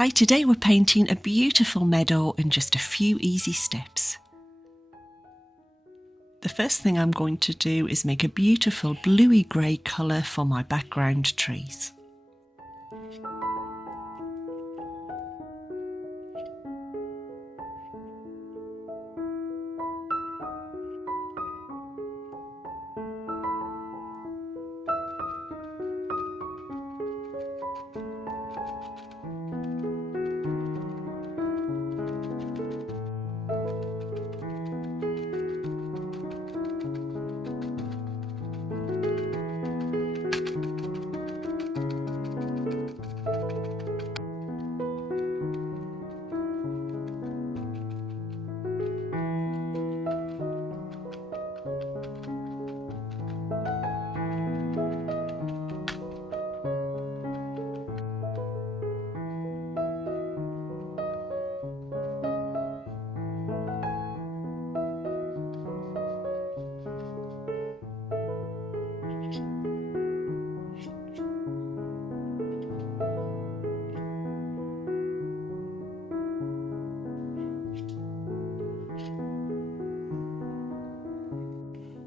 Hi, today we're painting a beautiful meadow in just a few easy steps. The first thing I'm going to do is make a beautiful bluey grey colour for my background trees.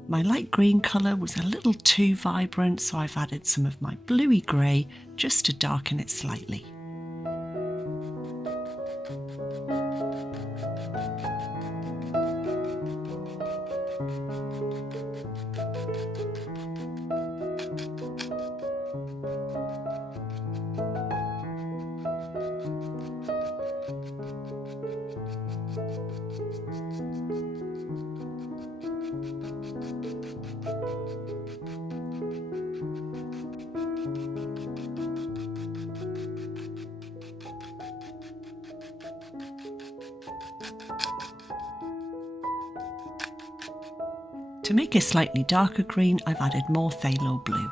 My light green colour was a little too vibrant, so I've added some of my bluey grey just to darken it slightly. To make a slightly darker green, I've added more phthalo blue.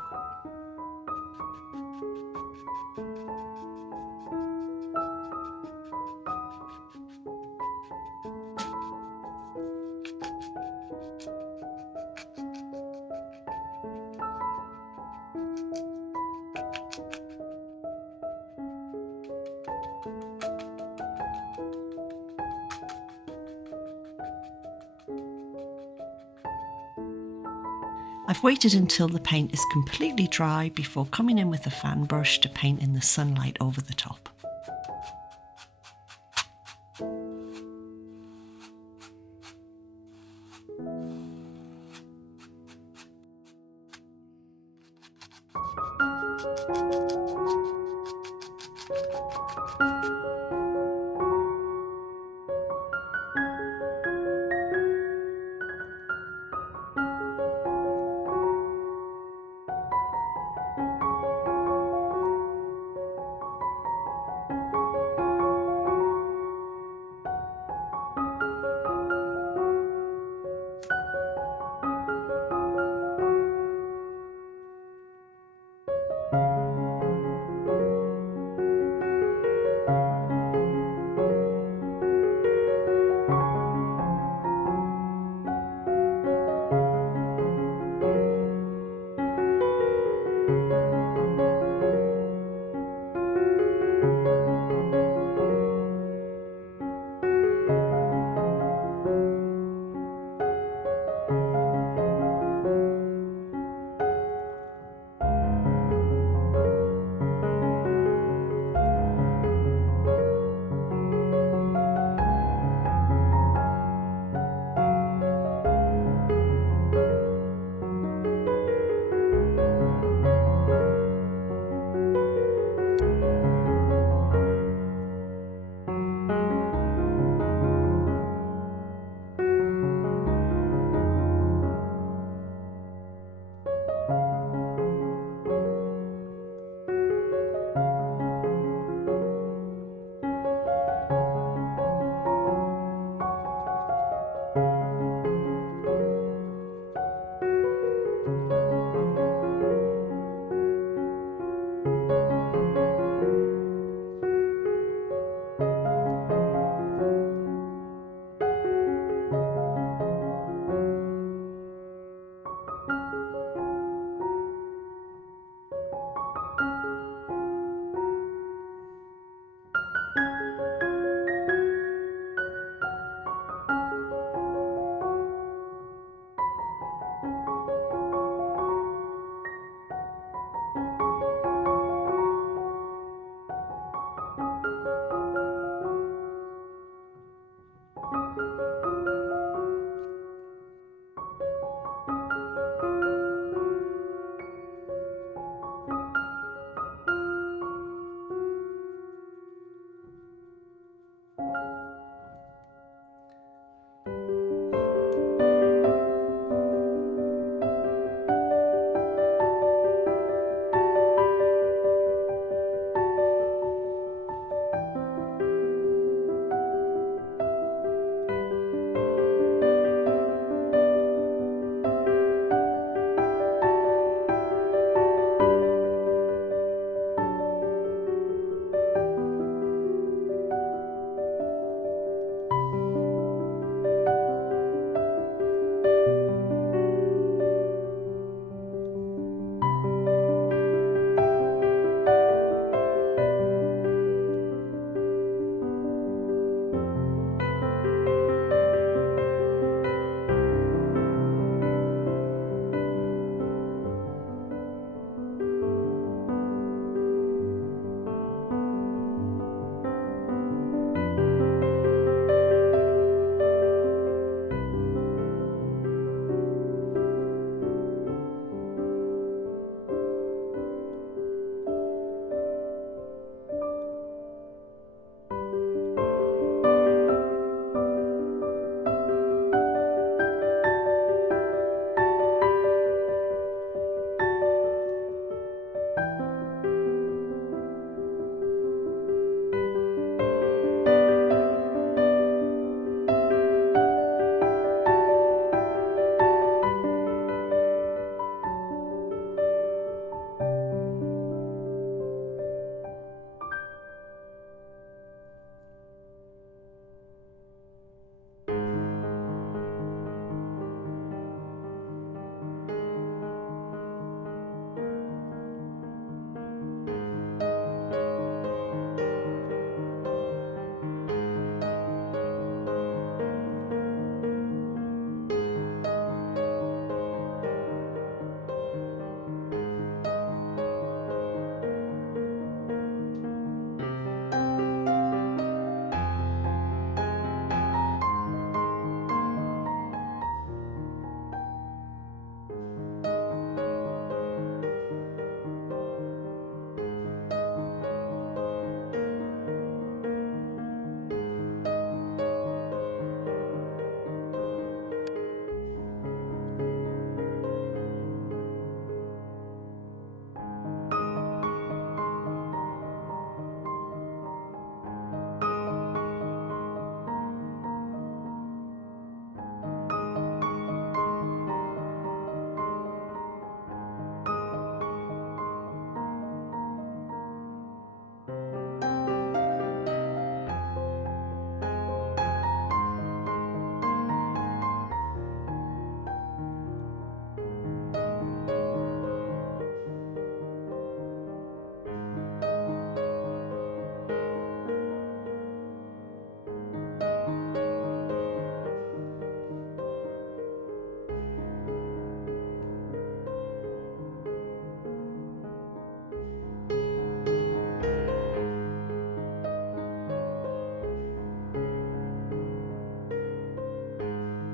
I've waited until the paint is completely dry before coming in with a fan brush to paint in the sunlight over the top.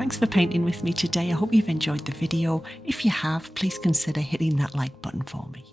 thanks for painting with me today. I hope you've enjoyed the video. If you have, please consider hitting that like button for me.